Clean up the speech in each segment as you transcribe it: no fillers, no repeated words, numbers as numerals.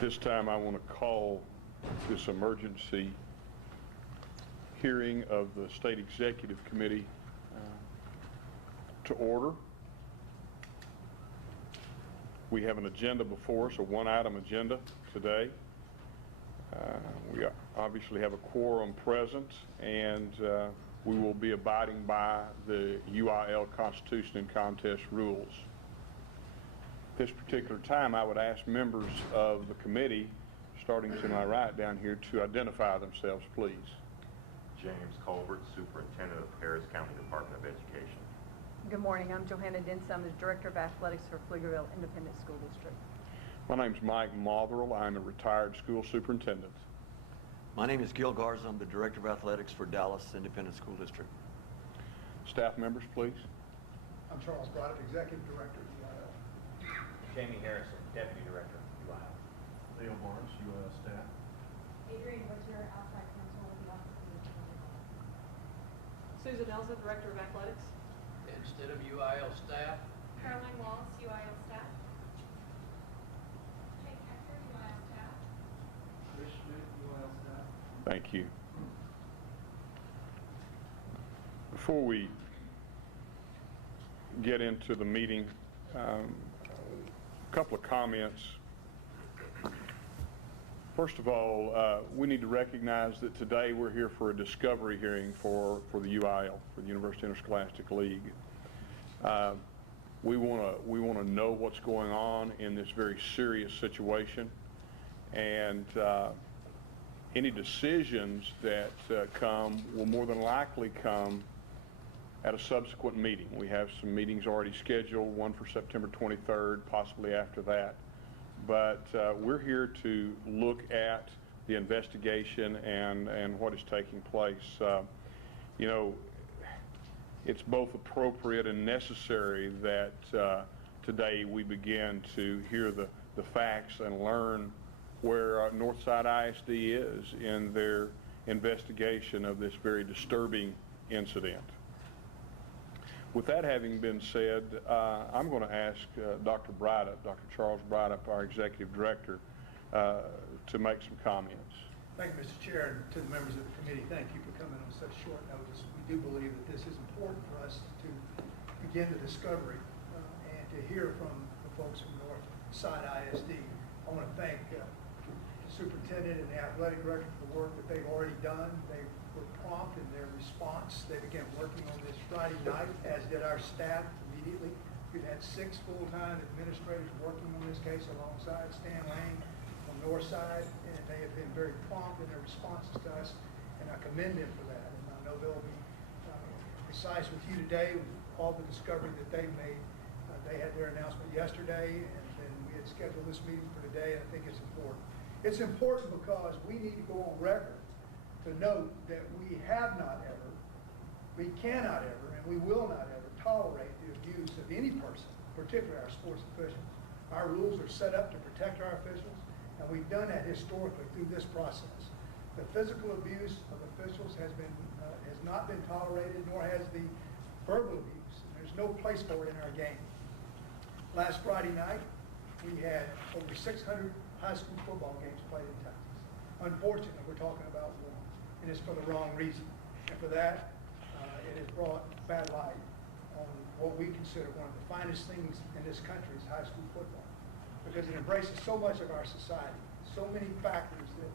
This time I want to call this emergency hearing of the State Executive Committee to order. We have an agenda before us, a one-item agenda today. We obviously have a quorum present, and we will be abiding by the UIL Constitution and Contest rules. At this particular time, I would ask members of the committee, starting to my right down here, to identify themselves, please. James Colbert, Superintendent of Harris County Department of Education. Good morning. I'm Johanna Denson. I'm the Director of Athletics for Pflugerville Independent School District. My name's Mike Motherell. I'm a retired school superintendent. My name is Gil Garza. I'm the Director of Athletics for Dallas Independent School District. Staff members, please. I'm Charles Broderick, Executive Director of UIL. Jamie Harrison, Deputy Director of UIL. Leo Morris, UIL staff. Adrian Whittier, outside counsel with the Office of the Susan Elza, Director of Athletics. Instead of UIL staff. Caroline Wallace, UIL staff. Jake Hector, UIL staff. Chris Schmidt, UIL staff. Thank you. Before we get into the meeting, a couple of comments. First of all, we need to recognize that today we're here for a discovery hearing for the UIL, for the University Interscholastic League. We want to know what's going on in this very serious situation, and any decisions that come will more than likely come at a subsequent meeting. We have some meetings already scheduled, one for September 23rd, possibly after that. But we're here to look at the investigation and what is taking place. You know, it's both appropriate and necessary that today we begin to hear the facts and learn where Northside ISD is in their investigation of this very disturbing incident. With that having been said, I'm going to ask Dr. Charles Brydup, our Executive Director, to make some comments. Thank you, Mr. Chair, and to the members of the committee, thank you for coming on such short notice. We do believe that this is important for us to begin the discovery and to hear from the folks from Northside ISD. I want to thank the superintendent and the athletic director for the work that they've already done. They were prompt in their response. They began working on this Friday night, as did our staff immediately. We've had 6 full-time administrators working on this case alongside Stan Lane on Northside, and they have been very prompt in their responses to us, and I commend them for that. And I know they'll be precise with you today with all the discovery that they've made. They had their announcement yesterday, and then we had scheduled this meeting for today, and I think it's important. It's important because we need to go on record to note that we have not ever, we cannot ever, and we will not ever tolerate the abuse of any person, particularly our sports officials. Our rules are set up to protect our officials, and we've done that historically through this process. The physical abuse of officials has not been tolerated, nor has the verbal abuse. There's no place for it in our game. Last Friday night, we had over 600 high school football games played in Texas. Unfortunately, we're talking about one, and it's for the wrong reason. And for that, it has brought bad light on what we consider one of the finest things in this country is high school football, because it embraces so much of our society, so many factors that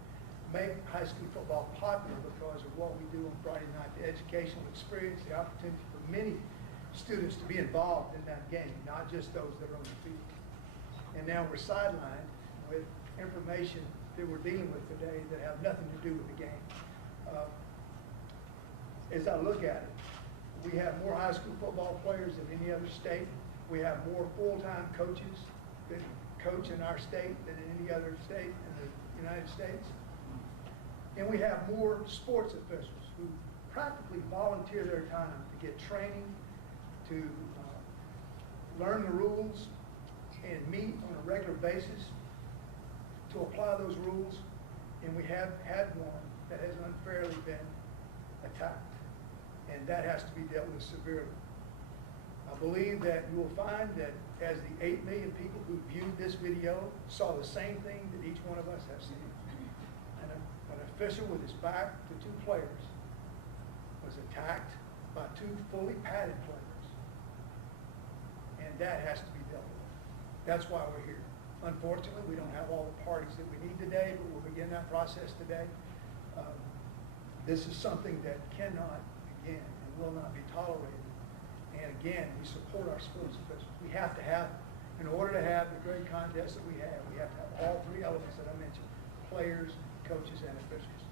make high school football popular because of what we do on Friday night, the educational experience, the opportunity for many students to be involved in that game, not just those that are on the field. And now we're sidelined with information that we're dealing with today that have nothing to do with the game. As I look at it, we have more high school football players than any other state. We have more full-time coaches that coach in our state than in any other state in the United States. And we have more sports officials who practically volunteer their time to get training, to learn the rules, and meet on a regular basis to apply those rules. And we have had one that has unfairly been attacked, and that has to be dealt with severely. I believe that you will find that as the 8 million people who viewed this video saw the same thing that each one of us have seen. An official with his back to 2 players was attacked by 2 fully padded players. And that has to be dealt with. That's why we're here. Unfortunately, we don't have all the parties that we need today, but we'll begin that process today. This is something that cannot, again, and will not be tolerated. And again, we support our sports officials. We have to have, in order to have the great contest that we have to have all 3 elements that I mentioned: players, coaches, and officials.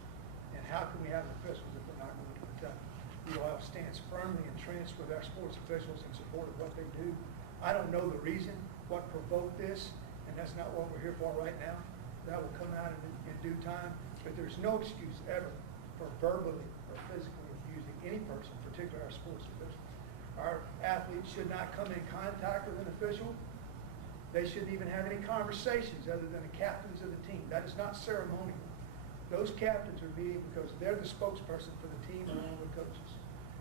And how can we have officials if we're not going to protect them? UIL stands firmly entrenched with our sports officials in support of what they do. I don't know the reason, what provoked this, and that's not what we're here for right now. That will come out in due time. But there's no excuse ever for verbally or physically abusing any person, particularly our sports officials. Our athletes should not come in contact with an official. They shouldn't even have any conversations other than the captains of the team. That is not ceremonial. Those captains are meeting because they're the spokesperson for the team along with coaches.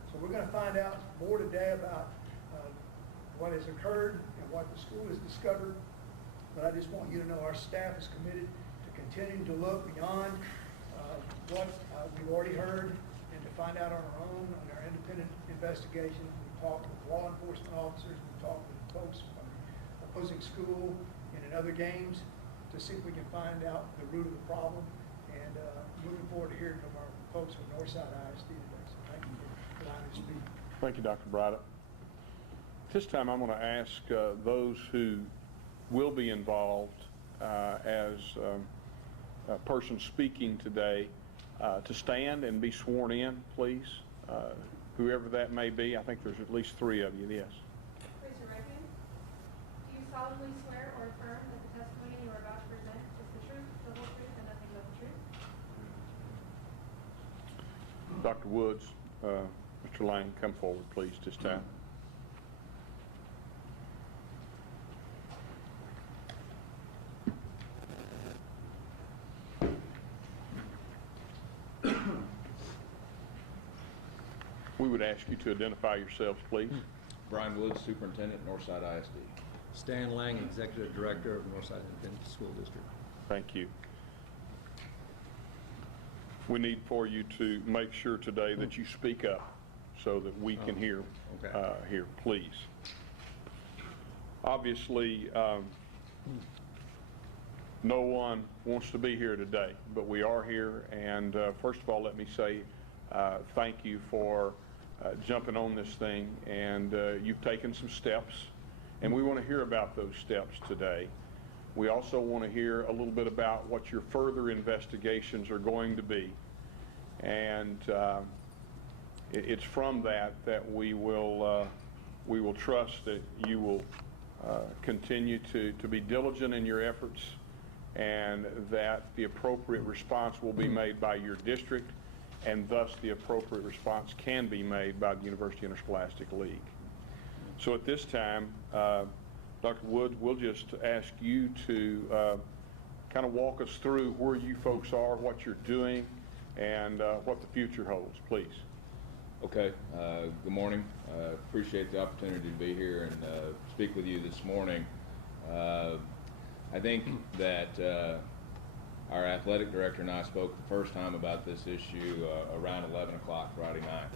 So we're going to find out more today about what has occurred and what the school has discovered. But I just want you to know our staff is committed to continuing to look beyond what we've already heard and to find out on our own, on our independent investigation. We talked with law enforcement officers, we talked with folks from the opposing school and in other games to see if we can find out the root of the problem. And looking forward to hearing from our folks from Northside ISD today. So thank you for allowing me to speak. Thank you, Dr. Braddock. At this time, I'm going to ask those who will be involved as a person speaking today to stand and be sworn in, please. Whoever that may be. I think there's at least 3 of you. Yes. Raise your right hand. Do you solemnly swear or affirm that the testimony you are about to present is the truth, the whole truth, and nothing but the truth? Dr. Woods, Mr. Lang, come forward, please, this time. We would ask you to identify yourselves, please. Brian Woods, Superintendent, Northside ISD. Stan Lang, Executive Director of Northside Independent School District. Thank you. We need for you to make sure today that you speak up so that we can hear, here, please. Obviously, no one wants to be here today, but we are here. And first of all, let me say thank you for jumping on this thing. And you've taken some steps, and we want to hear about those steps today. We also want to hear a little bit about what your further investigations are going to be. And it's from that we will trust that you will continue to be diligent in your efforts, and that the appropriate response will be made by your district, and thus the appropriate response can be made by the University Interscholastic League. So at this time, Dr. Woods, we'll just ask you to kind of walk us through where you folks are, what you're doing, and what the future holds, please. Okay, good morning. Appreciate the opportunity to be here and speak with you this morning. I think that our athletic director and I spoke the first time about this issue around 11 o'clock Friday night.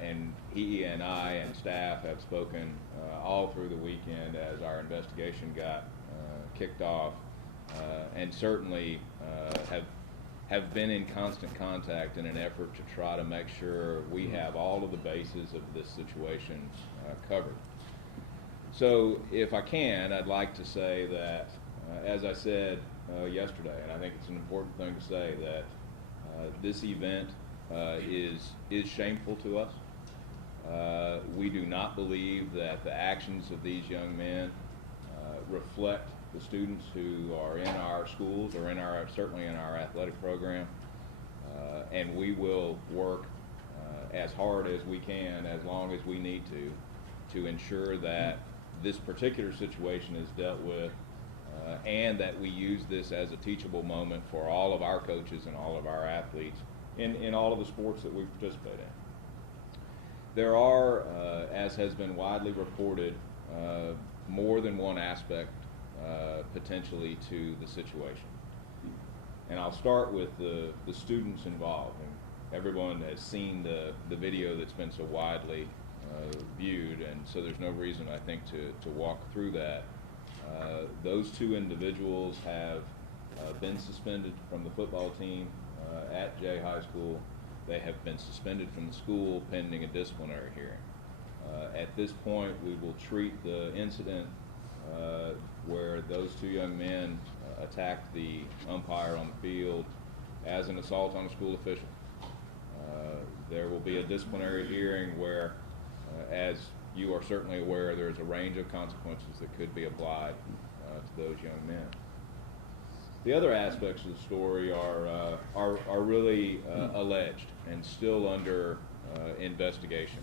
And he and I and staff have spoken all through the weekend as our investigation got kicked off, and certainly have been in constant contact in an effort to try to make sure we have all of the bases of this situation covered. So if I can, I'd like to say that, as I said yesterday, and I think it's an important thing to say, that this event is shameful to us. We do not believe that the actions of these young men reflect the students who are in our schools or certainly in our athletic program, and we will work as hard as we can, as long as we need to ensure that this particular situation is dealt with, and that we use this as a teachable moment for all of our coaches and all of our athletes in all of the sports that we participate There are, as has been widely reported, more than one aspect potentially to the situation. And I'll start with the students involved. And everyone has seen the video that's been so widely viewed, and so there's no reason, I think, to walk through that. Those two individuals have been suspended from the football team at Jay High School. They have been suspended from the school pending a disciplinary hearing. At this point, we will treat the incident where those two young men attacked the umpire on the field as an assault on a school official. There will be a disciplinary hearing where, as you are certainly aware, there's a range of consequences that could be applied to those young men. The other aspects of the story are really alleged and still under investigation.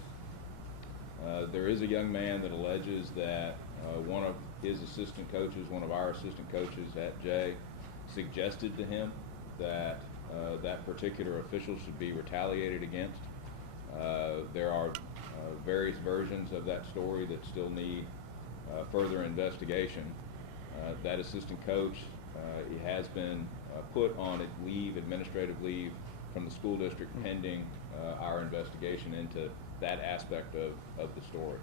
There is a young man that alleges that one of his assistant coaches, one of our assistant coaches at Jay, suggested to him that that particular official should be retaliated against. There are various versions of that story that still need further investigation. That assistant coach has been put on administrative leave from the school district pending our investigation into that aspect of the story.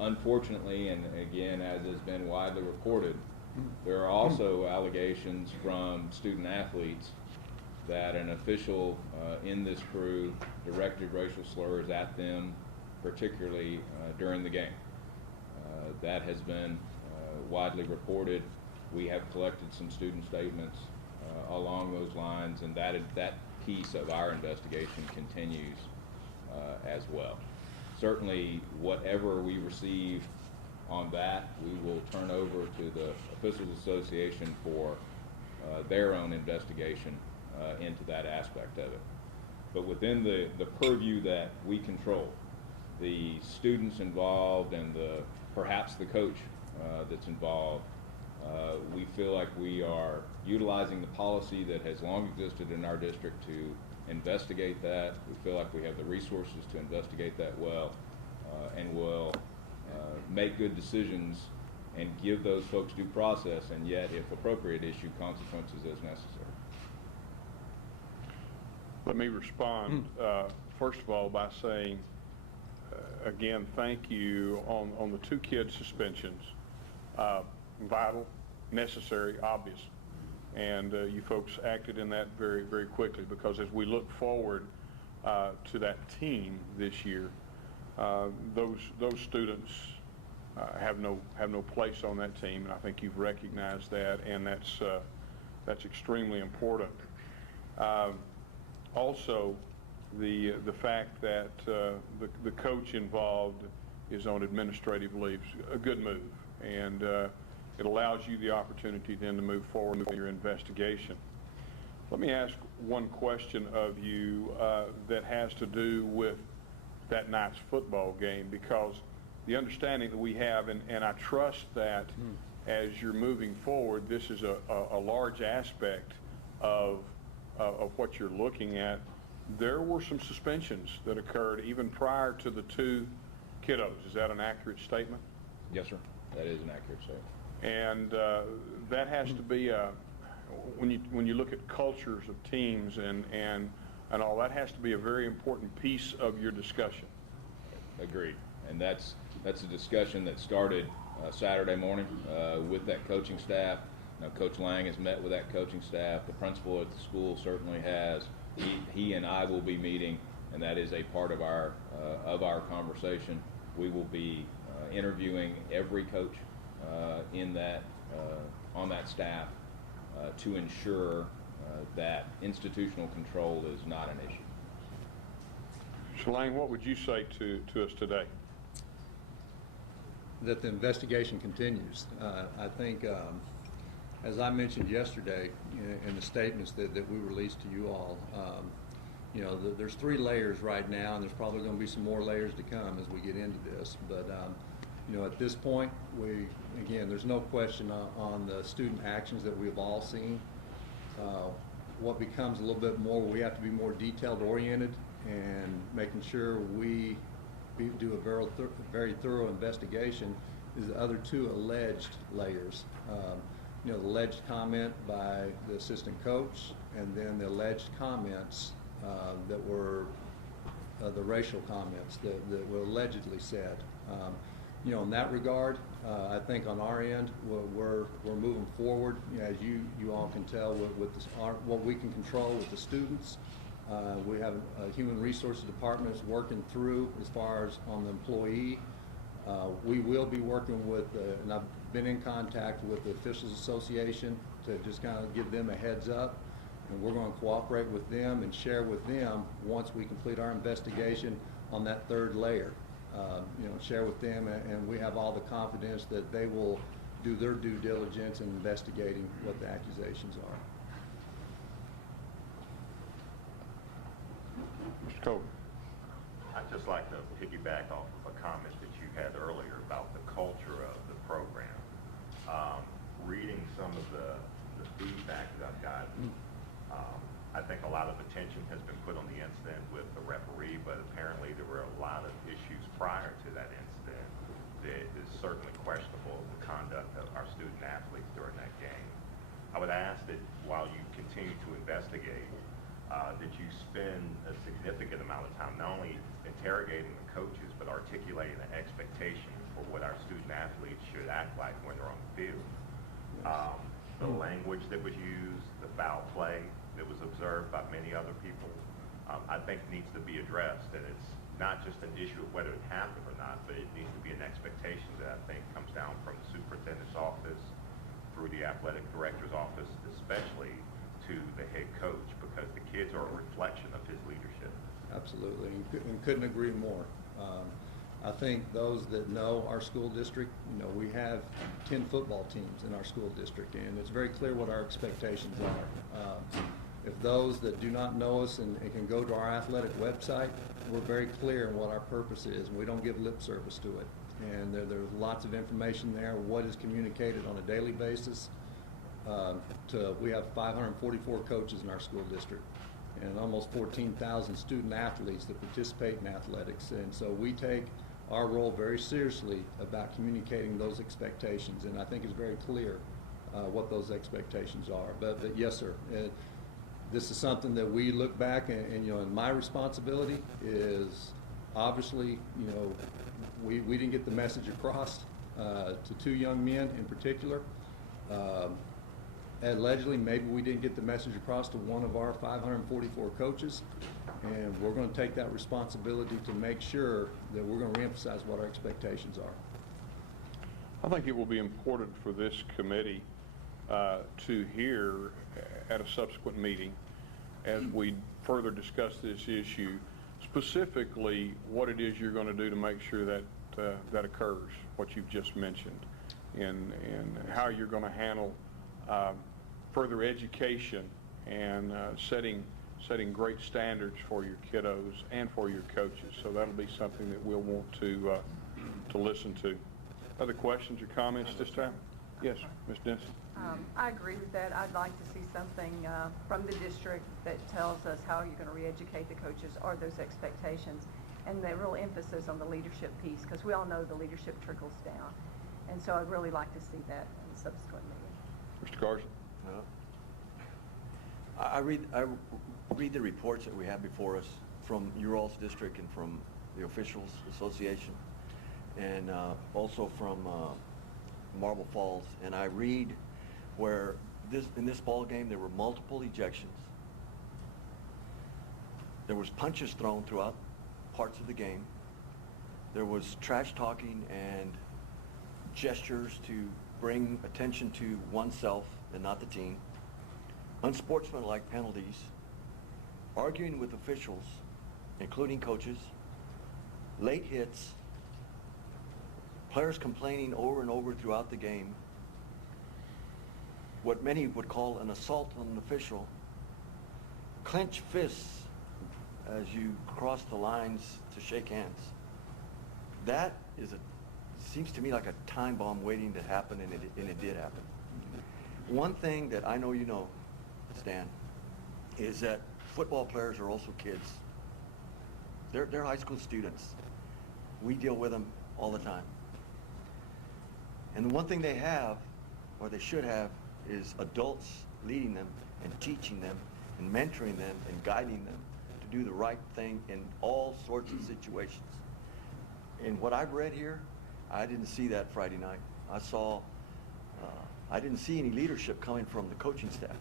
Unfortunately, and again, as has been widely reported, there are also allegations from student athletes that an official in this crew directed racial slurs at them, particularly during the game. That has been widely reported. We have collected some student statements along those lines, and that piece of our investigation continues as well. Certainly, whatever we receive on that, we will turn over to the Officials Association for their own investigation into that aspect of it. But within the purview that we control, the students involved and perhaps the coach that's involved, we feel like we are utilizing the policy that has long existed in our district to investigate that. We feel like we have the resources to investigate that well, and will make good decisions and give those folks due process, and yet, if appropriate, issue consequences as necessary. Let me respond, first of all, by saying, again, thank you on the two kids' suspensions. Vital, necessary, obvious. And you folks acted in that very, very quickly, because as we look forward to that team this year, those students have no place on that team, and I think you've recognized that, and that's extremely important. Also, the fact that the coach involved is on administrative leave, a good move, and it allows you the opportunity then to move forward with your investigation. Let me ask one question of you that has to do with that night's football game, because the understanding that we have, and I trust that as you're moving forward, this is a large aspect of what you're looking at. There were some suspensions that occurred even prior to the two kiddos. Is that an accurate statement? Yes, sir. That is an accurate statement. And that has to be when you look at cultures of teams and all, that has to be a very important piece of your discussion. Agreed. And that's a discussion that started Saturday morning with that coaching staff. Now, Coach Lang has met with that coaching staff. The principal at the school certainly has. He and I will be meeting, and that is a part of our conversation. We will be interviewing every coach in that on that staff to ensure that institutional control is not an issue. Mr. Lang, what would you say to us today? That the investigation continues. I think, as I mentioned yesterday in the statements that we released to you all, there's 3 layers right now, and there's probably going to be some more layers to come as we get into this. But at this point, there's no question on the student actions that we've all seen. What becomes a little bit more, we have to be more detailed oriented and making sure we do a very thorough investigation is the other two alleged layers. The alleged comment by the assistant coach, and then the alleged comments that were the racial comments that were allegedly said. In that regard, I think on our end, we're moving forward. As you all can tell, with this, what we can control with the students. We have a human resources department that's working through as far as on the employee. We will be working with, and I've been in contact with the Officials Association to just kind of give them a heads up. And we're going to cooperate with them and share with them once we complete our investigation on that third layer. Share with them, and we have all the confidence that they will do their due diligence in investigating what the accusations are. Mr. Colbert. I'd just like to piggyback off of a comment that you had earlier about the culture of the program. Reading some of the feedback that I've gotten, I think a lot of attention has been put on the incident with the referee, but apparently there were a lot of issues prior to that incident that is certainly questionable, the conduct of our student athletes during that game. I would ask that while you continue to investigate, that you spend a significant amount of time not only interrogating the coaches, but articulating the expectations for what our student athletes should act like when they're on the field. The language that was used, the foul play that was observed by many other people, I think needs to be addressed. And it's not just an issue of whether it happened or not, but it needs to be an expectation that I think comes down from the superintendent's office through the athletic director's office, especially to the head coach, because the kids are a reflection of his leadership. Absolutely, and couldn't agree more. I think those that know our school district, we have 10 football teams in our school district, and it's very clear what our expectations are. If those that do not know us and can go to our athletic website, we're very clear in what our purpose is, and we don't give lip service to it. And there's lots of information there, what is communicated on a daily basis. We have 544 coaches in our school district and almost 14,000 student athletes that participate in athletics. And so we take our role very seriously about communicating those expectations, and I think it's very clear what those expectations are. But yes, sir, this is something that we look back and my responsibility is obviously, we didn't get the message across to two young men in particular. Allegedly, maybe we didn't get the message across to one of our 544 coaches, and we're going to take that responsibility to make sure that we're going to reemphasize what our expectations are. I think it will be important for this committee to hear at a subsequent meeting, as we further discuss this issue, specifically what it is you're going to do to make sure that that occurs, what you've just mentioned, and how you're going to handle further education and setting great standards for your kiddos and for your coaches. So that'll be something that we'll want to listen to. Other questions or comments this time? Yes, Ms. Denson. I agree with that. I'd like to see something from the district that tells us how you're going to re-educate the coaches or those expectations, and the real emphasis on the leadership piece, because we all know the leadership trickles down. And so I'd really like to see that in the subsequent meeting. Mr. Carson. I read the reports that we have before us from your all's district and from the Officials Association, and also from Marble Falls, and I read where in this ball game there were multiple ejections. There was punches thrown throughout parts of the game. There was trash talking and gestures to bring attention to oneself and not the team. Unsportsmanlike penalties, arguing with officials, including coaches, late hits, players complaining over and over throughout the game, what many would call an assault on an official, clench fists as you cross the lines to shake hands. That seems to me like a time bomb waiting to happen, and it did happen. One thing that I know you know, Stan, is that football players are also kids. They're high school students. We deal with them all the time. And the one thing they have, or they should have, is adults leading them and teaching them and mentoring them and guiding them to do the right thing in all sorts of situations. And what I've read here, I didn't see that Friday night. I didn't see any leadership coming from the coaching staff,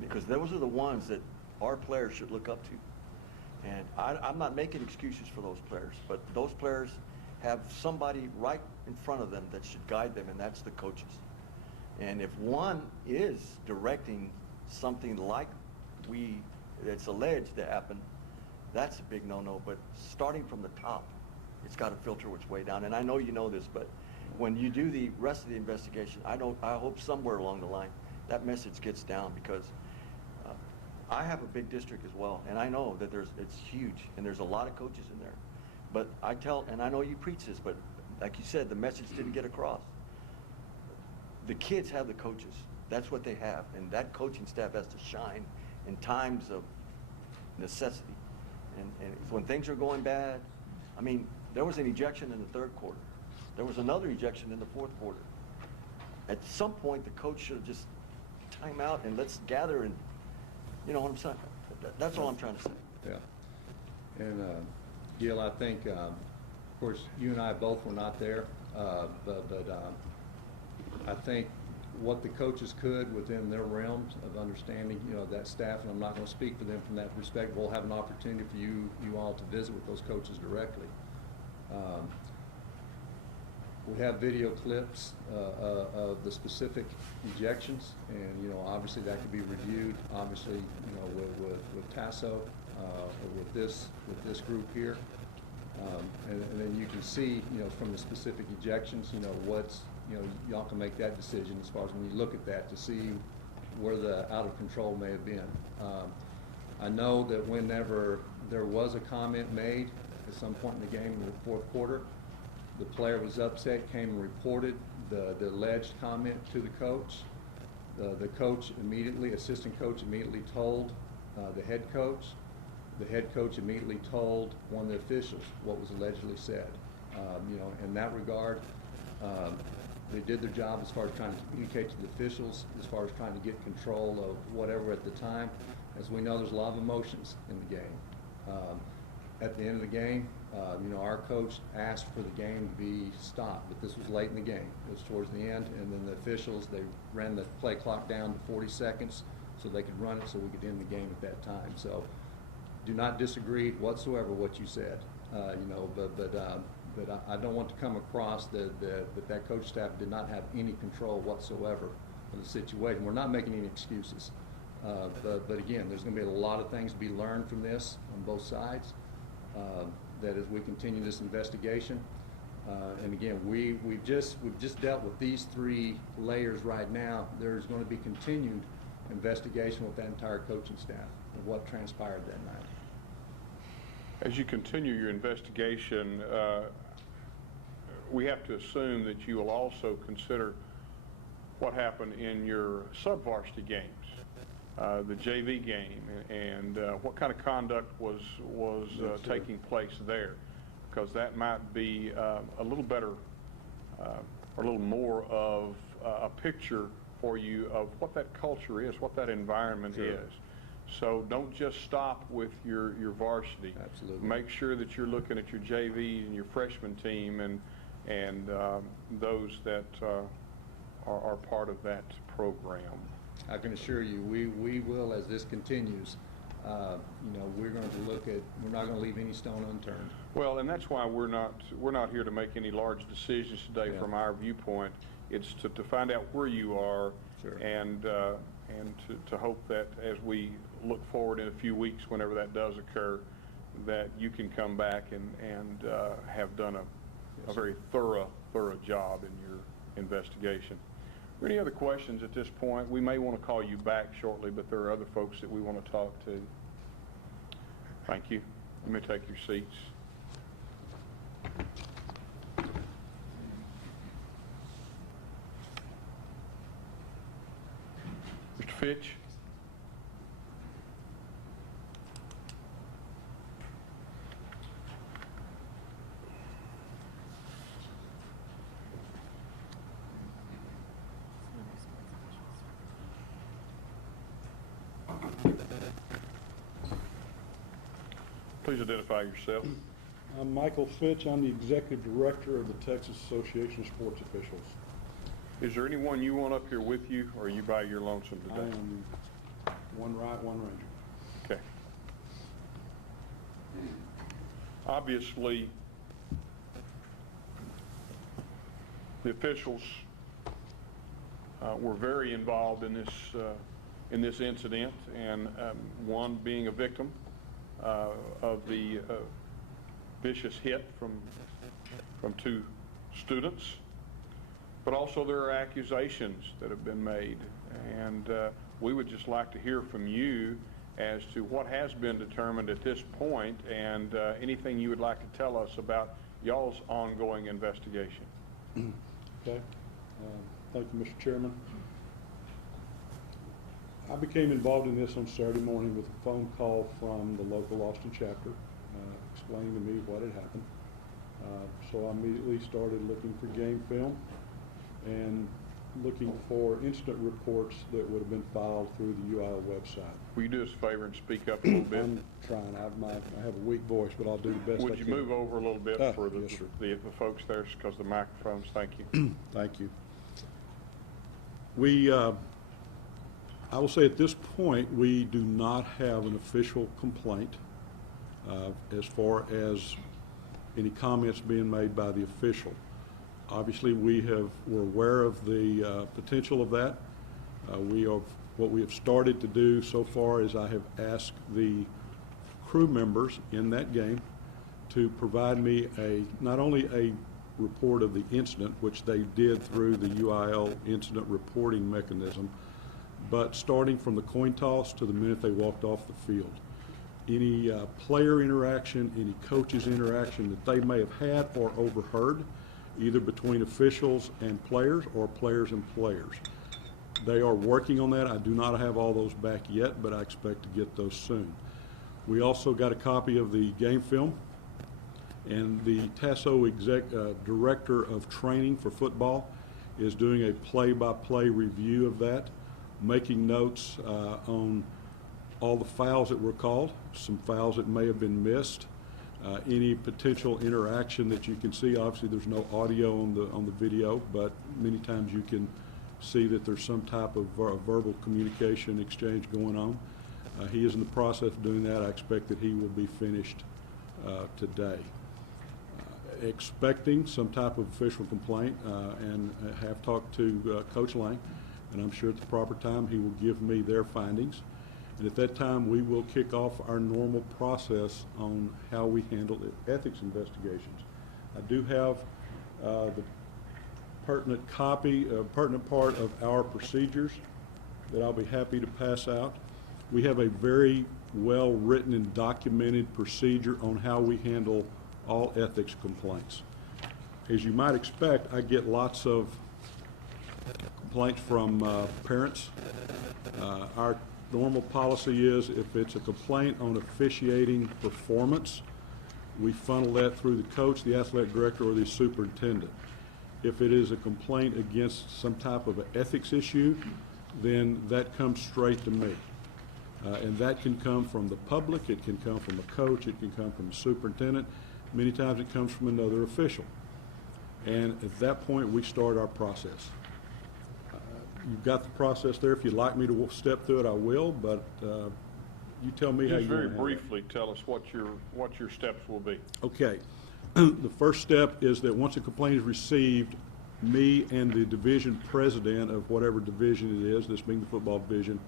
because those are the ones that our players should look up to. And I'm not making excuses for those players, but those players have somebody right in front of them that should guide them, and that's the coaches. And if one is directing something like it's alleged to happen, that's a big no-no. But starting from the top, it's got to filter its way down. And I know you know this, but when you do the rest of the investigation, I hope somewhere along the line that message gets down, because I have a big district as well, and I know that it's huge, and there's a lot of coaches in there. But and I know you preach this, but like you said, the message didn't get across. The kids have the coaches. That's what they have, and that coaching staff has to shine in times of necessity. And when things are going bad, I mean, there was an ejection in the third quarter. There was another ejection in the fourth quarter. At some point, the coach should have just time out and let's gather, and you know what I'm saying? That's all I'm trying to say. Yeah. And Gil, I think, of course, you and I both were not there, but I think what the coaches could within their realms of understanding, you know, that staff, and I'm not going to speak for them from that perspective. We'll have an opportunity for you all to visit with those coaches directly. We have video clips of the specific ejections, and you know, obviously that could be reviewed. Obviously, you know, with Tasso, or with this group here, and then you can see, you know, from the specific ejections, you know, y'all can make that decision as far as when you look at that to see where the out of control may have been. I know that whenever there was a comment made at some point in the game in the fourth quarter, the player was upset, came and reported the alleged comment to the coach. The coach immediately, assistant coach immediately told the head coach. The head coach immediately told one of the officials what was allegedly said. You know, in that regard, they did their job as far as trying to communicate to the officials, as far as trying to get control of whatever at the time. As we know, there's a lot of emotions in the game. At the end of the game, you know, our coach asked for the game to be stopped, but this was late in the game. It was towards the end, and then the officials, they ran the play clock down to 40 seconds so they could run it so we could end the game at that time. So do not disagree whatsoever what you said, you know, but I don't want to come across that coach staff did not have any control whatsoever of the situation. We're not making any excuses. But again, there's going to be a lot of things to be learned from this on both sides. That as we continue this investigation, and again, we've just dealt with these three layers right now. There's going to be continued investigation with that entire coaching staff of what transpired that night. As you continue your investigation, we have to assume that you will also consider what happened in your sub-varsity games. The JV game, and what kind of conduct was taking place there, because that might be a little better, or a little more of a picture for you of what that culture is, what that environment Sure. is. So don't just stop with your varsity. Absolutely. Make sure that you're looking at your JV and your freshman team and those that are part of that program. I can assure you, we will, as this continues, you know, we're going to look at, we're not going to leave any stone unturned. Well, and that's why we're not here to make any large decisions today. Yeah. From our viewpoint. It's to find out where you are. Sure. and to hope that as we look forward in a few weeks, whenever that does occur, that you can come back and have done a very thorough job in your investigation. Are there any other questions at this point? We may want to call you back shortly, but there are other folks that we want to talk to. Thank you. You may take your seats. Mr. Fitch? Please identify yourself. I'm Michael Fitch. I'm the Executive Director of the Texas Association of Sports Officials. Is there anyone you want up here with you, or are you by your lonesome I today? am one right, one ranger. Okay. Obviously, the officials were very involved in this incident, and one being a victim of the vicious hit from two students. But also there are accusations that have been made, and we would just like to hear from you as to what has been determined at this point, and anything you would like to tell us about y'all's ongoing investigation. Okay. Thank you, Mr. Chairman. I became involved in this on Saturday morning with a phone call from the local Austin chapter explaining to me what had happened. So I immediately started looking for game film and looking for incident reports that would have been filed through the UIL website. Will you do us a favor and speak up a little bit? I'm trying. I have a weak voice, but I'll do the best I Would you can. move over a little bit for the, yes, sir. the folks there, because the microphones? Thank you. Thank you. I will say at this point, we do not have an official complaint as far as any comments being made by the official. Obviously, we're aware of the potential of that. What we have started to do so far is I have asked the crew members in that game to provide me not only a report of the incident, which they did through the UIL incident reporting mechanism, but starting from the coin toss to the minute they walked off the field. Any player interaction, any coaches interaction that they may have had or overheard, either between officials and players or players and players. They are working on that. I do not have all those back yet, but I expect to get those soon. We also got a copy of the game film, and the TASO Director of Training for Football is doing a play-by-play review of that, making notes on all the fouls that were called, some fouls that may have been missed, any potential interaction that you can see. Obviously, there's no audio on the video, but many times you can see that there's some type of verbal communication exchange going on. He is in the process of doing that. I expect that he will be finished today. Expecting some type of official complaint, and have talked to Coach Lang, and I'm sure at the proper time he will give me their findings. And at that time, we will kick off our normal process on how we handle ethics investigations. I do have the pertinent part of our procedures that I'll be happy to pass out. We have a very well written and documented procedure on how we handle all ethics complaints. As you might expect, I get lots of complaints from parents. Our normal policy is if it's a complaint on officiating performance, we funnel that through the coach, the athletic director, or the superintendent. If it is a complaint against some type of an ethics issue, then that comes straight to me. And that can come from the public, it can come from a coach, it can come from a superintendent. Many times it comes from another official. And at that point, we start our process. You've got the process there. If you'd like me to step through it, I will, but you tell me how you Just want very to handle it. briefly tell us what your steps will be. Okay. The first step is that once a complaint is received, me and the division president of whatever division it is, this being the football division,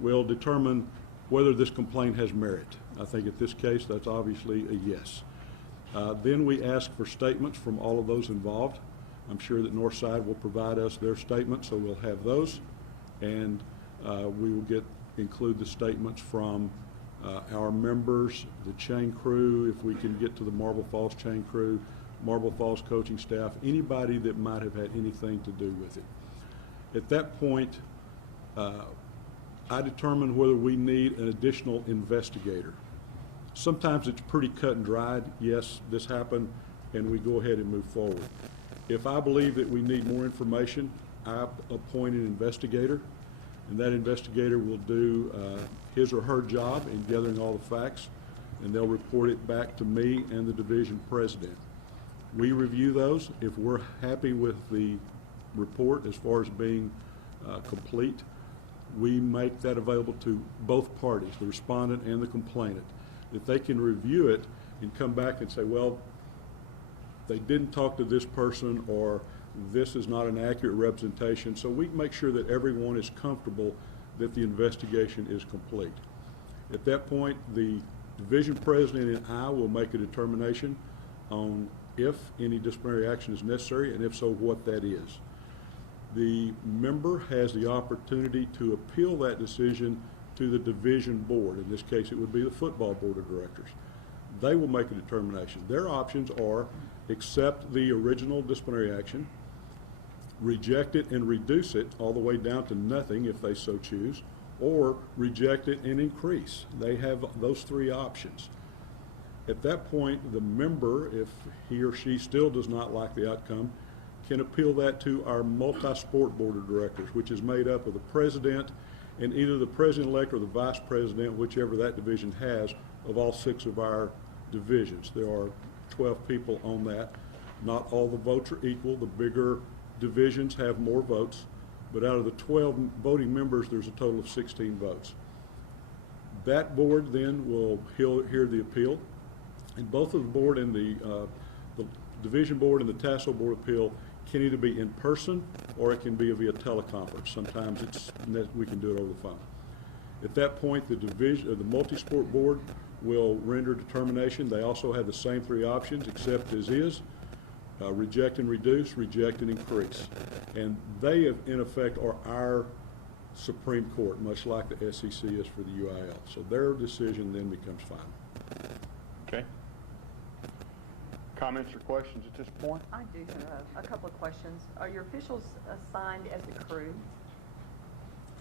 will determine whether this complaint has merit. I think at this case, that's obviously a yes. Then we ask for statements from all of those involved. I'm sure that Northside will provide us their statements, so we'll have those. And we will include the statements from our members, the chain crew, if we can get to the Marble Falls chain crew, Marble Falls coaching staff, anybody that might have had anything to do with it. At that point, I determine whether we need an additional investigator. Sometimes it's pretty cut and dried. Yes, this happened, and we go ahead and move forward. If I believe that we need more information, I appoint an investigator, and that investigator will do his or her job in gathering all the facts and they'll report it back to me and the division president. We review those. If we're happy with the report as far as being complete, we make that available to both parties, the respondent and the complainant. If they can review it and come back and say, well, they didn't talk to this person, or this is not an accurate representation, so we make sure that everyone is comfortable that the investigation is complete. At that point, the division president and I will make a determination on if any disciplinary action is necessary, and if so, what that is. The member has the opportunity to appeal that decision to the division board. In this case, it would be the football board of directors. They will make a determination. Their options are accept the original disciplinary action, reject it and reduce it all the way down to nothing if they so choose, or reject it and increase. They have those three options. At that point, the member, if he or she still does not like the outcome, can appeal that to our multi-sport board of directors, which is made up of the president and either the president-elect or the vice president, whichever that division has, of all 6 of our divisions. There are 12 people on that. Not all the votes are equal. The bigger divisions have more votes, but out of the 12 voting members, there's a total of 16 votes. That board then will hear the appeal, and both of the board and the division board and the tassel board appeal can either be in person or it can be via teleconference. Sometimes we can do it over the phone. At that point, the multi-sport board will render determination. They also have the same 3 options: accept as is, reject and reduce, reject and increase. And they, in effect, are our Supreme Court, much like the SEC is for the UIL. So their decision then becomes final. Okay. Comments or questions at this point? I do have a couple of questions. Are your officials assigned as a crew?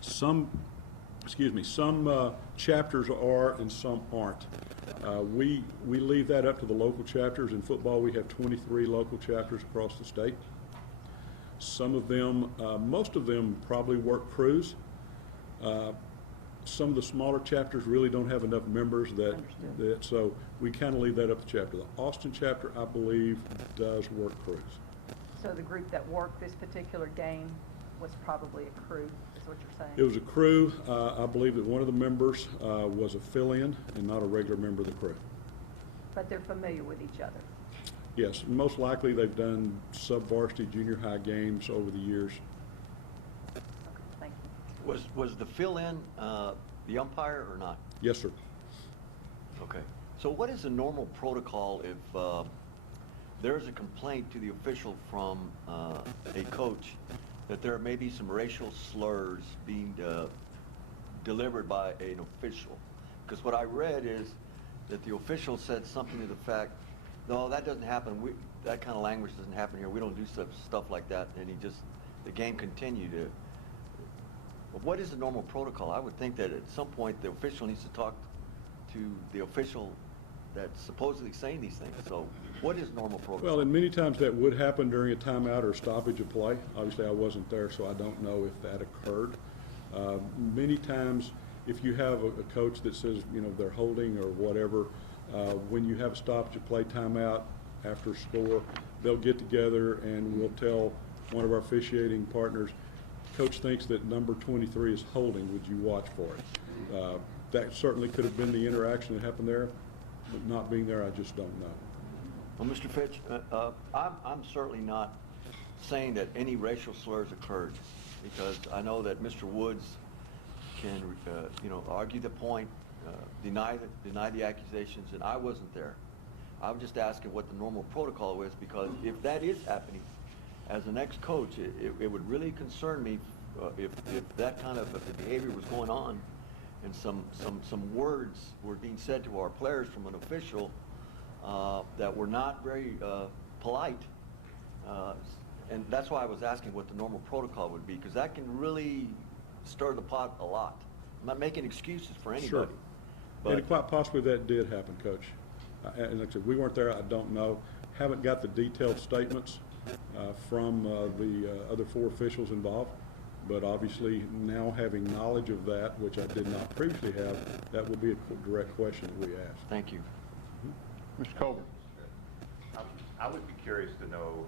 Some chapters are and some aren't. We leave that up to the local chapters. In football, we have 23 local chapters across the state. Some of them, most of them probably work crews. Some of the smaller chapters really don't have enough members so we kind of leave that up to chapter. The Austin chapter, I believe, does work crews. So the group that worked this particular game was probably a crew, is what you're saying? It was a crew. I believe that one of the members was a fill-in and not a regular member of the crew. But they're familiar with each other? Yes, most likely they've done sub-varsity junior high games over the years. Okay, thank you. Was the fill-in the umpire or not? Yes, sir. Okay. So what is the normal protocol if there is a complaint to the official from a coach that there may be some racial slurs being delivered by an official? Because what I read is that the official said something to the fact, no, that doesn't happen. That kind of language doesn't happen here. We don't do stuff like that. And the game continued. But what is the normal protocol? I would think that at some point the official needs to talk to the official that's supposedly saying these things. So what is normal protocol? Well, and many times that would happen during a timeout or stoppage of play. Obviously, I wasn't there, so I don't know if that occurred. Many times, if you have a coach that says, they're holding or whatever, when you have a stoppage of play, timeout, after score, they'll get together and we'll tell one of our officiating partners, Coach thinks that number 23 is holding. Would you watch for it? That certainly could have been the interaction that happened there, but not being there, I just don't know. Well, Mr. Fitch, I'm certainly not saying that any racial slurs occurred, because I know that Mr. Woods can, argue the point, deny the accusations, and I wasn't there. I'm just asking what the normal protocol is, because if that is happening, as an ex-coach, it would really concern me if that kind of behavior was going on, and some words were being said to our players from an official that were not very polite, and that's why I was asking what the normal protocol would be, because that can really stir the pot a lot. I'm not making excuses for anybody. Sure. But And quite possibly that did happen, Coach. And like I said, we weren't there, I don't know. Haven't got the detailed statements from the other 4 officials involved. But obviously, now having knowledge of that, which I did not previously have, that will be a direct question that we ask. Thank you. Mr. Colbert? I would be curious to know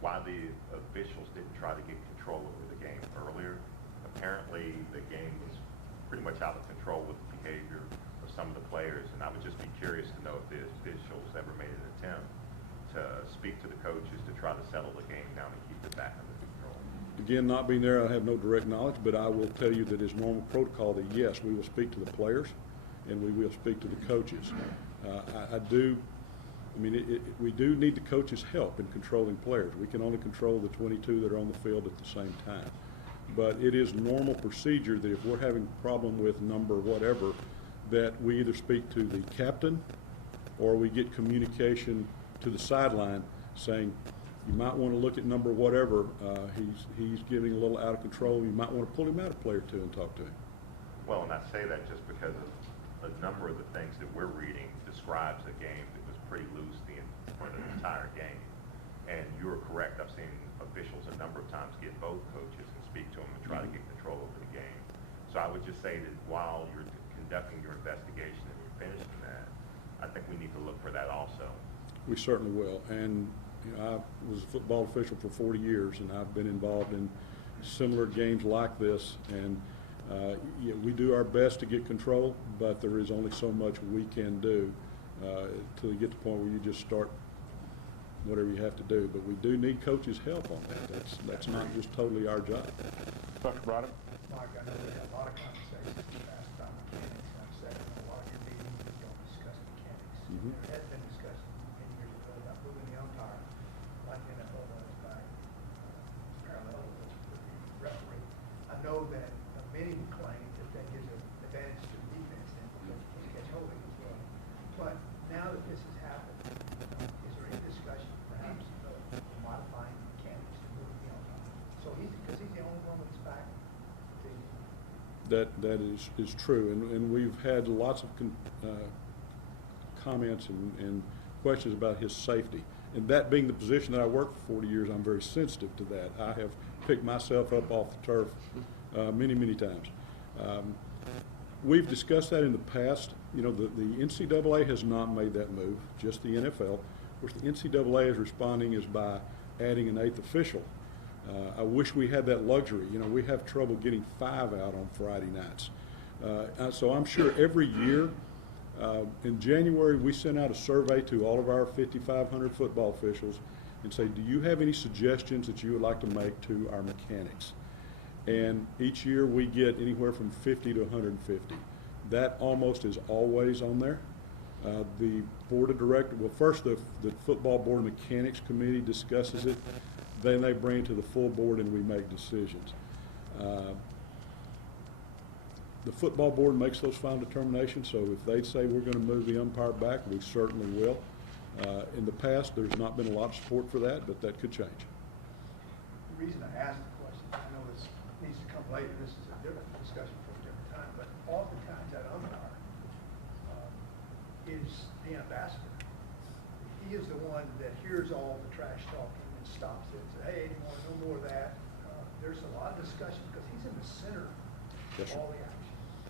why the officials didn't try to get control over the game earlier. Apparently, the game was pretty much out of control with the behavior of some of the players, and I would just be curious to know if the officials ever made an attempt to speak to the coaches to try to settle the game down and keep it back under control. Again, not being there, I have no direct knowledge, but I will tell you that it's normal protocol that yes, we will speak to the players and we will speak to the coaches. We do need the coaches' help in controlling players. We can only control the 22 that are on the field at the same time. But it is normal procedure that if we're having a problem with number whatever, that we either speak to the captain or we get communication to the sideline saying, you might want to look at number whatever, he's getting a little out of control. You might want to pull him out a play or two and talk to him. Well, and I say that just because of a number of the things that we're reading describes a game that was pretty loose for the entire game. And you're correct. I've seen officials a number of times get both coaches and speak to them and try to get control over the game. So I would just say that while you're conducting your investigation and you're finishing that, I think we need to look for that also. We certainly will. And I was a football official for 40 years, and I've been involved in similar games like this. And we do our best to get control, but there is only so much we can do till you get to the point where you just start whatever you have to do. But we do need coaches' help on that. That's not just totally our job. Dr. Broderick? Mike, I know we had a lot of conversations last time mechanics, and I've said in a lot of your meetings, you don't discuss mechanics. Mhm. There had been discussion many years ago about moving the umpire, like the NFL does, back parallel with the referee. I know that many claim that that gives an advantage to the defense then because you can't catch holding as well. But now that this has happened, is there any discussion perhaps of modifying mechanics to move the umpire? So because he's the only one with his back to you. That is true, and we've had lots of comments and questions about his safety. And that being the position that I worked for 40 years, I'm very sensitive to that. I have picked myself up off the turf many, many times. We've discussed that in the past. You know, the NCAA has not made that move, just the NFL. Of course, the NCAA is responding is by adding an 8th official. I wish we had that luxury. You know, we have trouble getting 5 out on Friday nights. So I'm sure every year in January we send out a survey to all of our 5,500 football officials and say, do you have any suggestions that you would like to make to our mechanics? And each year we get anywhere from 50 to 150. That almost is always on there. The board of directors, well, first the football board mechanics committee discusses it. Then they bring it to the full board and we make decisions. The football board makes those final determinations, so if they say we're going to move the umpire back, we certainly will. In the past, there's not been a lot of support for that, but that could change. The reason I asked the question, I know this needs to come later, this is a different discussion for a different time, but oftentimes that umpire is the ambassador. He is the one that hears all the trash talking and stops it and says, hey, you want no more of that. There's a lot of discussion because he's in the center of all the action.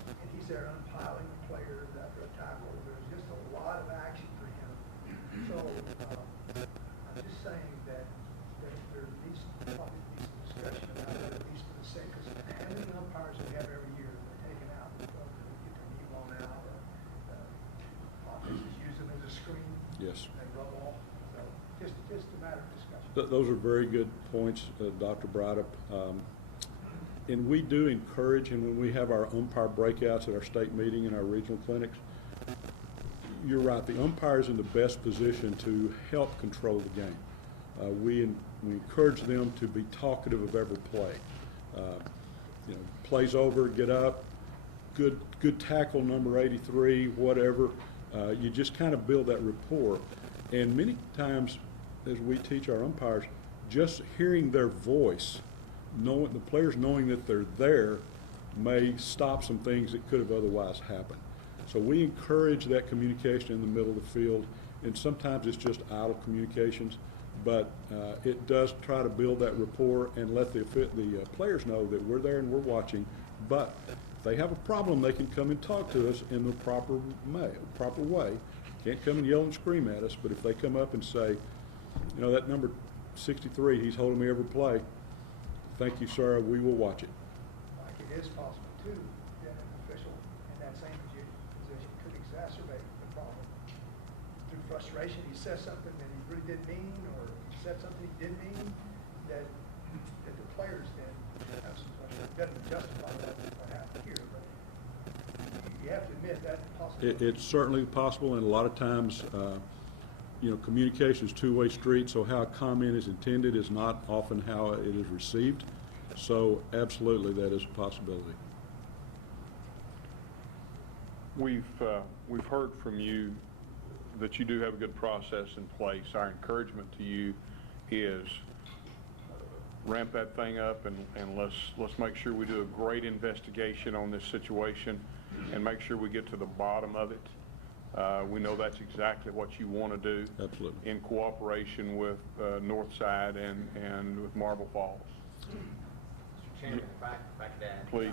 And he's there unpiling the players after a tackle. There's just a lot of action for him. So I'm just saying that there needs probably be some discussion about it, at least for the sake, because how many umpires we have every year that are taken out because they get their knee blown out, or offenses use them as a screen. Yes. And they rub off. So just a matter of discussion. Those are very good points, Dr. Broderick. And we do encourage, and when we have our umpire breakouts at our state meeting and our regional clinics, you're right, the umpire is in the best position to help control the game. We encourage them to be talkative of every play. You know, plays over, get up, good tackle, number 83, whatever. You just kind of build that rapport. And many times, as we teach our umpires, just hearing their voice, knowing the players knowing that they're there, may stop some things that could have otherwise happened. So we encourage that communication in the middle of the field, and sometimes it's just idle communications. But it does try to build that rapport and let the players know that we're there and we're watching. But if they have a problem, they can come and talk to us in the proper way. Can't come and yell and scream at us, but if they come up and say, you know, that number 63, he's holding me every play. Thank you, sir. We will watch it. Like it is possible too that an official in that same position could exacerbate the problem through frustration. He says something that he really didn't mean, or he said something he didn't mean, that the players then have some question. It doesn't justify what happened here, but you have to admit that's possible. It's certainly possible, and a lot of times, you know, communication is a two-way street, so how a comment is intended is not often how it is received. So absolutely, that is a possibility. We've heard from you that you do have a good process in place. Our encouragement to you is ramp that thing up, and let's make sure we do a great investigation on this situation and make sure we get to the bottom of it. We know that's exactly what you want to do. Absolutely. In cooperation with Northside and with Marble Falls. Mr. Chairman, if I could add. Please.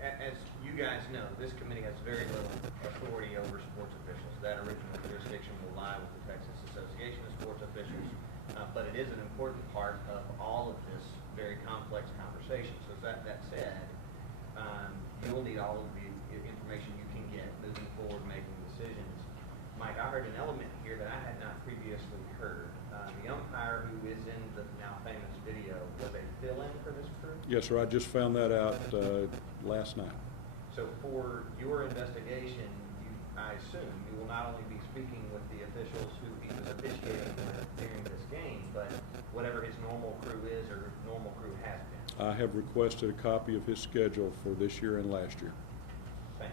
As you guys know, this committee has very little authority over sports officials. That original jurisdiction will lie with the Texas Association of Sports Officials, but it is an important part of all of this very complex conversation. So that said, you'll need all of the information you can get moving forward, making decisions. Mike, I heard an element here that I had not previously heard. The umpire who is in the now famous video, was a fill-in for this crew? Yes, sir. I just found that out last night. So for your investigation, I assume you will not only be speaking with the officials who he was officiating with during this game, but whatever his normal crew is or normal crew has been. I have requested a copy of his schedule for this year and last year. Thank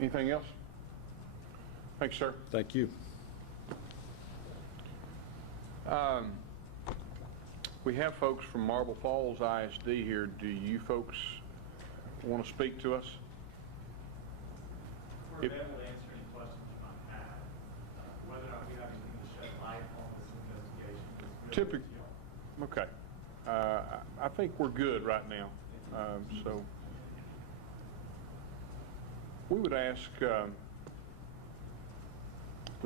you. Anything else? Thanks, sir. Thank you. We have folks from Marble Falls ISD here. Do you folks want to speak to us? We're available to answer any questions you might have. Whether or not we have anything to shed light on this investigation is really Okay. I think we're good right now. So we would ask the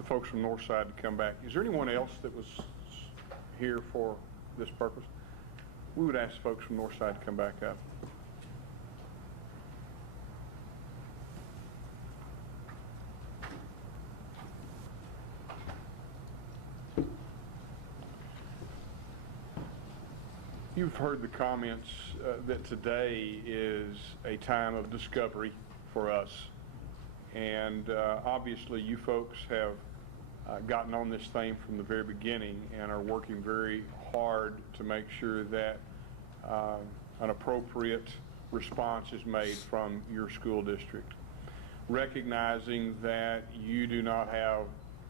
folks from Northside to come back. Is there anyone else that was here for this purpose? We would ask folks from Northside to come back up. You've heard the comments that today is a time of discovery for us. And obviously you folks have gotten on this thing from the very beginning and are working very hard to make sure that an appropriate response is made from your school district. Recognizing that you do not have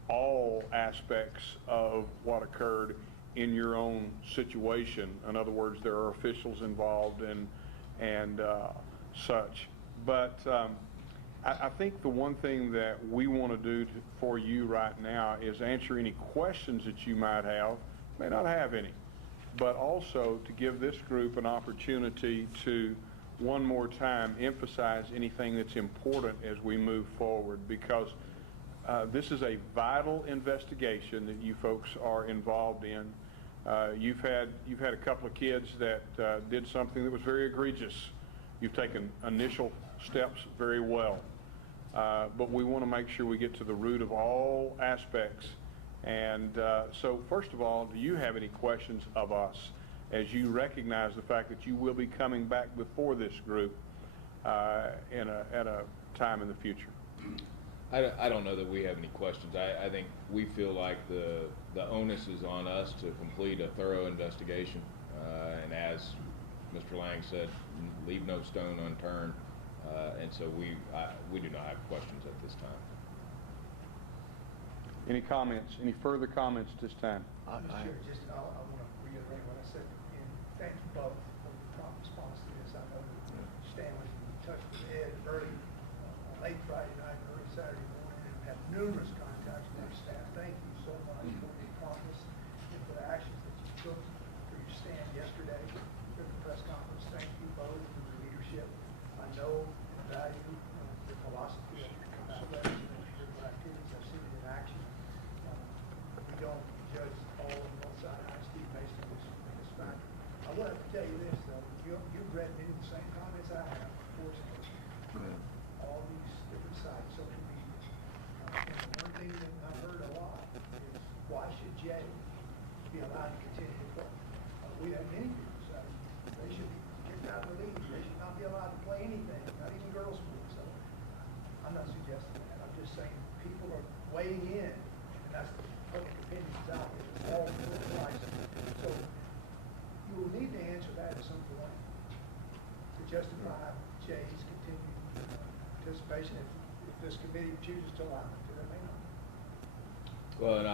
all aspects of what occurred in your own situation. In other words, there are officials involved and such. But I think the one thing that we want to do for you right now is answer any questions that you might have, may not have any, but also to give this group an opportunity to one more time emphasize anything that's important as we move forward, because this is a vital investigation that you folks are involved in. You've had a couple of kids that did something that was very egregious. You've taken initial steps very well. But we want to make sure we get to the root of all aspects. And so first of all, do you have any questions of us as you recognize the fact that you will be coming back before this group at a time in the future? I don't know that we have any questions. I think we feel like the onus is on us to complete a thorough investigation. And as Mr. Lang said, leave no stone unturned. And so we do not have questions at this time. Any comments? Any further comments at this time? Mr. Chair, I want to reiterate what I said, and thank you both for the prompt response to this. I know that Stan was in touch with Ed early, late Friday night, early Saturday morning, and numerous contacts with our staff. Thank you so much for the promise and for the actions that you took, for your stand yesterday at the press conference. Thank you both for your leadership. I know and value the philosophy of athletics and extracurricular activities. I've seen it in action. We don't judge all of Northside High School based on this factor. I will have to tell you this, though. You've read many of the same comments I have, unfortunately. All these different sites, social media. And the one thing that I've heard a lot is, why should Jay be allowed to continue to play? We have many people say they should be kicked out of the league. They should not be allowed to play anything, not even girls' sports. So I'm not suggesting that. I'm just saying people are weighing in, and that's the public opinions out there. It's all polarizing. So you will need to answer that at some point to justify Jay's continued participation if this committee chooses to allow it to. They may not. Well, and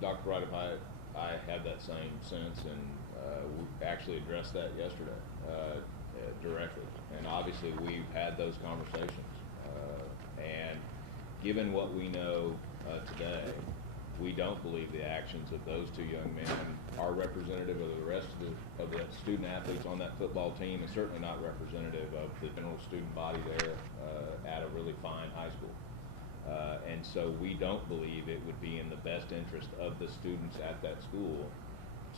Dr. Wright, if I have that same sense, and we actually addressed that yesterday directly. And obviously we've had those conversations. And given what we know today, we don't believe the actions of those two young men are representative of the rest of the student athletes on that football team, and certainly not representative of the general student body there at a really fine high school. And so we don't believe it would be in the best interest of the students at that school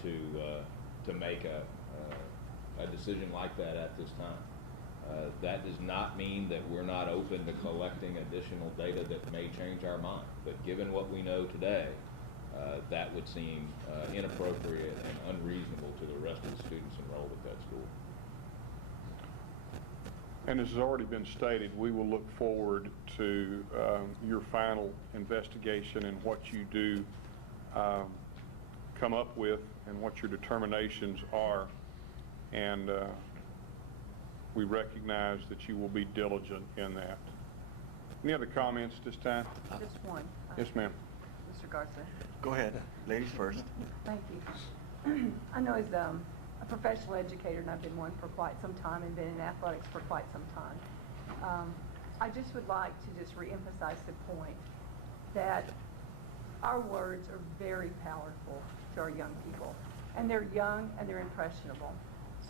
to make a decision like that at this time. That does not mean that we're not open to collecting additional data that may change our mind. But given what we know today, that would seem inappropriate and unreasonable to the rest of the students enrolled at that school. And as has already been stated, we will look forward to your final investigation and what you do come up with and what your determinations are. And we recognize that you will be diligent in that. Any other comments this time? Just one. Yes, ma'am. Mr. Garza. Go ahead, ladies first. Thank you. I know as a professional educator, and I've been one for quite some time and been in athletics for quite some time, I just would like to just reemphasize the point that our words are very powerful to our young people. And they're young and they're impressionable.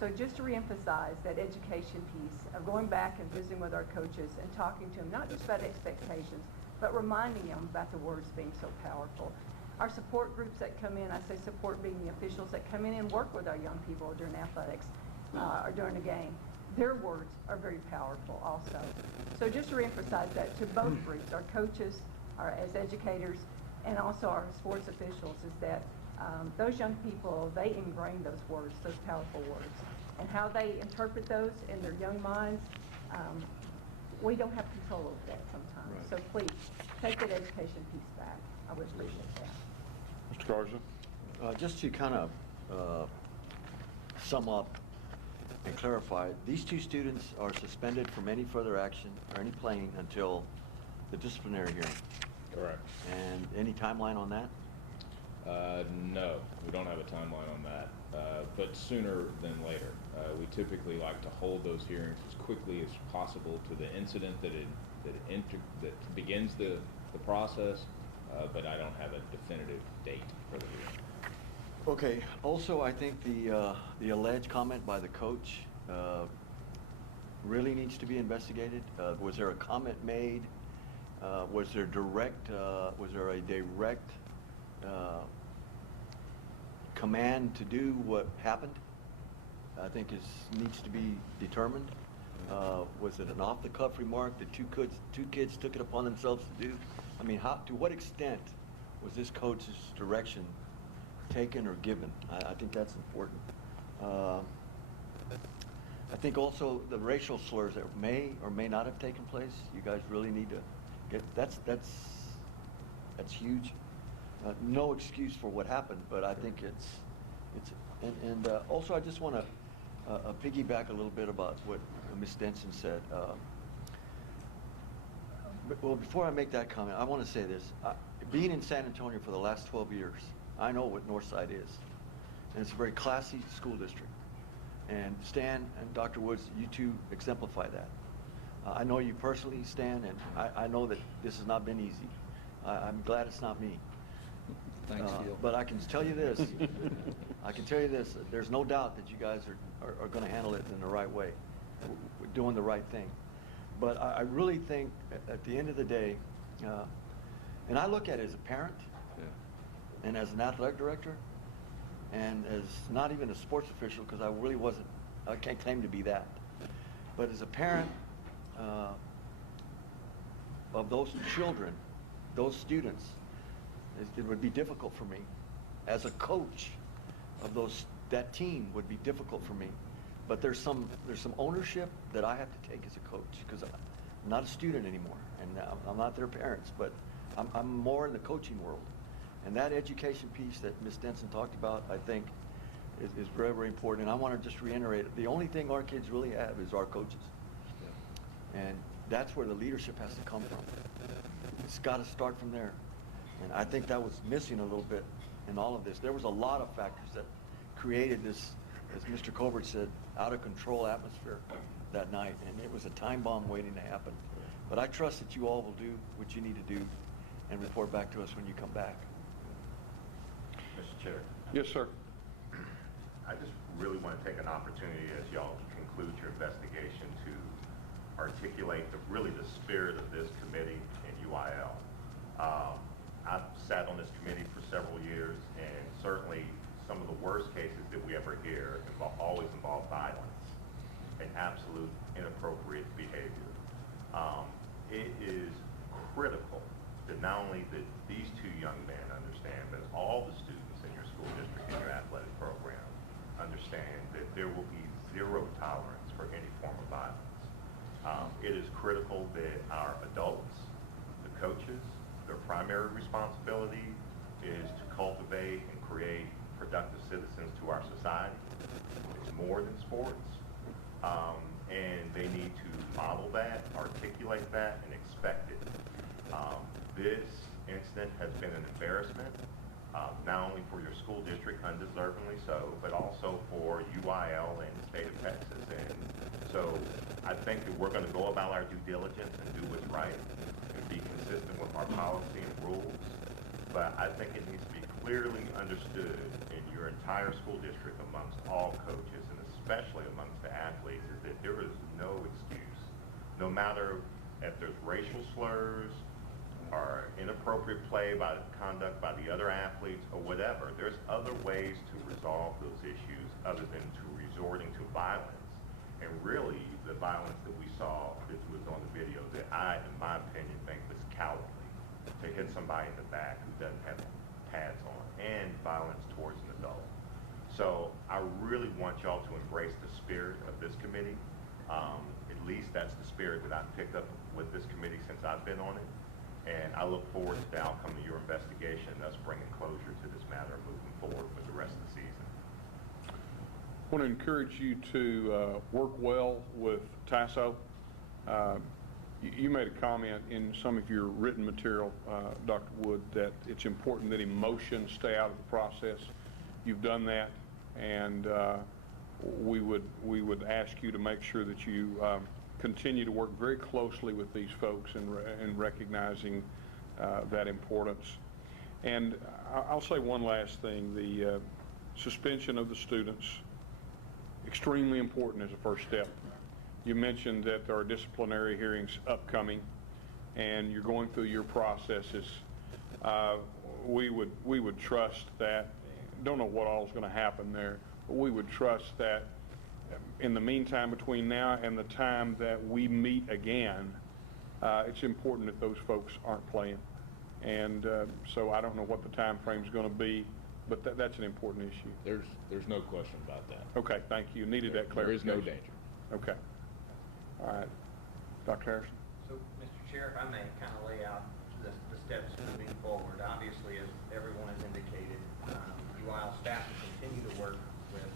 So just to reemphasize that education piece of going back and visiting with our coaches and talking to them, not just about expectations, but reminding them about the words being so powerful. Our support groups that come in, I say support being the officials that come in and work with our young people during athletics or during a game, their words are very powerful also. So just to reemphasize that to both groups, our coaches, as educators, and also our sports officials, is that those young people, they ingrain those words, those powerful words. And how they interpret those in their young minds, we don't have control over that sometimes. Right. So please, take that education piece back. I would appreciate that. Mr. Garza? Just to kind of sum up and clarify, these two students are suspended from any further action or any playing until the disciplinary hearing. Correct. And any timeline on that? No, we don't have a timeline on that, but sooner than later. We typically like to hold those hearings as quickly as possible to the incident that begins the process, but I don't have a definitive date for the hearing. Okay. Also, I think the alleged comment by the coach really needs to be investigated. Was there a comment made? Was there a direct command to do what happened? I think needs to be determined. Was it an off-the-cuff remark that two kids took it upon themselves to do? I mean, to what extent was this coach's direction taken or given? I think that's important. I think also the racial slurs that may or may not have taken place, you guys really need to get, that's huge. No excuse for what happened, but I think and also I just want to piggyback a little bit about what Ms. Denson said. Well, before I make that comment, I want to say this. Being in San Antonio for the last 12 years, I know what Northside is. And it's a very classy school district. And Stan and Dr. Woods, you two exemplify that. I know you personally, Stan, and I know that this has not been easy. I'm glad it's not me. Thanks, Gil. But I can tell you this, there's no doubt that you guys are going to handle it in the right way. We're doing the right thing. But I really think at the end of the day, and I look at it as a parent, and as an athletic director, and as not even a sports official, because I really wasn't, I can't claim to be that. But as a parent of those children, those students, it would be difficult for me. As a coach of that team would be difficult for me. But there's some ownership that I have to take as a coach, because I'm not a student anymore, and I'm not their parents, but I'm more in the coaching world. And that education piece that Ms. Denson talked about, I think, is very, very important. And I want to just reiterate it. The only thing our kids really have is our coaches. And that's where the leadership has to come from. It's got to start from there. And I think that was missing a little bit in all of this. There was a lot of factors that created this, as Mr. Colbert said, out of control atmosphere that night. And it was a time bomb waiting to happen. But I trust that you all will do what you need to do and report back to us when you come back. Mr. Chair. Yes, sir. I just really want to take an opportunity as y'all conclude your investigation to articulate really the spirit of this committee in UIL. I've sat on this committee for several years, and certainly some of the worst cases that we ever hear always involve violence and absolute inappropriate behavior. It is critical that not only that these two young men understand, but all the students in your school district and your athletic program understand that there will be zero tolerance for any form of violence. It is critical that our adults, the coaches, their primary responsibility is to cultivate and create productive citizens to our society. It's more than sports. And they need to model that, articulate that, and expect it. This incident has been an embarrassment, not only for your school district, undeservingly so, but also for UIL and the state of Texas. And so I think that we're going to go about our due diligence and do what's right and be consistent with our policy and rules. But I think it needs to be clearly understood in your entire school district amongst all coaches, and especially amongst the athletes, is that there is no excuse. No matter if there's racial slurs or inappropriate conduct by the other athletes or whatever, there's other ways to resolve those issues other than to resorting to violence. And really, the violence that we saw that was on the video that I, in my opinion, think was cowardly, to hit somebody in the back who doesn't have pads on, and violence towards an adult. So I really want y'all to embrace the spirit of this committee. At least that's the spirit that I've picked up with this committee since I've been on it. And I look forward to the outcome of your investigation, thus bringing closure to this matter moving forward with the rest of the season. I want to encourage you to work well with TASO. You made a comment in some of your written material, Dr. Wood, that it's important that emotions stay out of the process. You've done that, and we would ask you to make sure that you continue to work very closely with these folks in recognizing that importance. And I'll say one last thing: the suspension of the students, extremely important as a first step. You mentioned that there are disciplinary hearings upcoming, and you're going through your processes. We would trust that. Don't know what all is going to happen there, but we would trust that in the meantime, between now and the time that we meet again, it's important that those folks aren't playing. And so I don't know what the time frame is going to be, but that's an important issue. There's no question about that. Okay, thank you. Needed that There is clarification. no danger. Okay. All right. Dr. Harrison? So, Mr. Chair, if I may kind of lay out the steps moving forward. Obviously, as everyone has indicated, UIL staff will continue to work with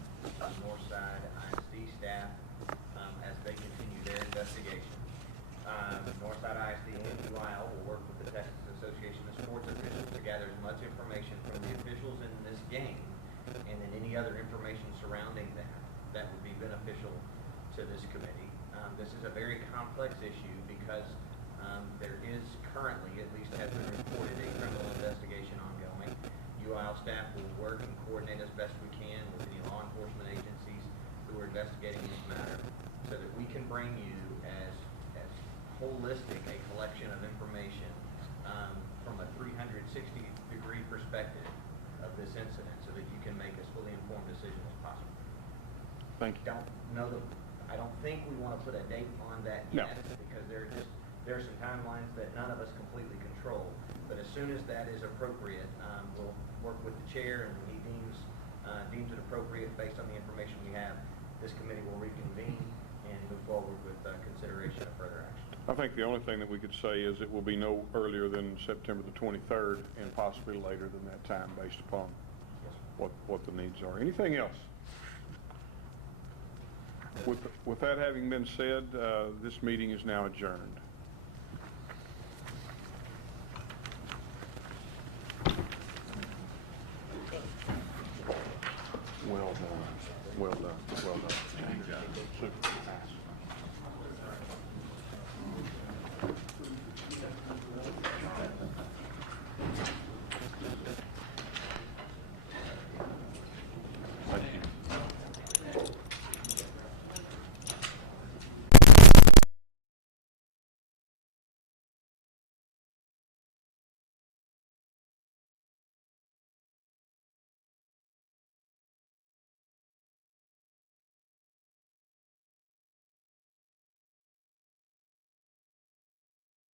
Northside ISD staff as they continue their investigation. Northside ISD and UIL will work with the Texas Association of Sports Officials to gather as much information from the officials in this game and then any other information surrounding that would be beneficial to this committee. This is a very complex issue because There is currently, at least has been reported, a criminal investigation ongoing. UIL staff will work and coordinate as best we can with any law enforcement agencies who are investigating this matter so that we can bring you as holistic a collection of information from a 360-degree perspective of this incident so that you can make as fully informed decision as possible. Thank you. I don't think we want to put a date on that No. yet because there are some timelines that none of us completely control. But as soon as that is appropriate, we'll work with the chair, and when he deems it appropriate based on the information we have, this committee will reconvene and move forward with consideration of further action. I think the only thing that we could say is it will be no earlier than September the 23rd and possibly later than that time based upon what the needs are. Anything else? With that having been said, this meeting is now adjourned. Well done. Well done. Well done.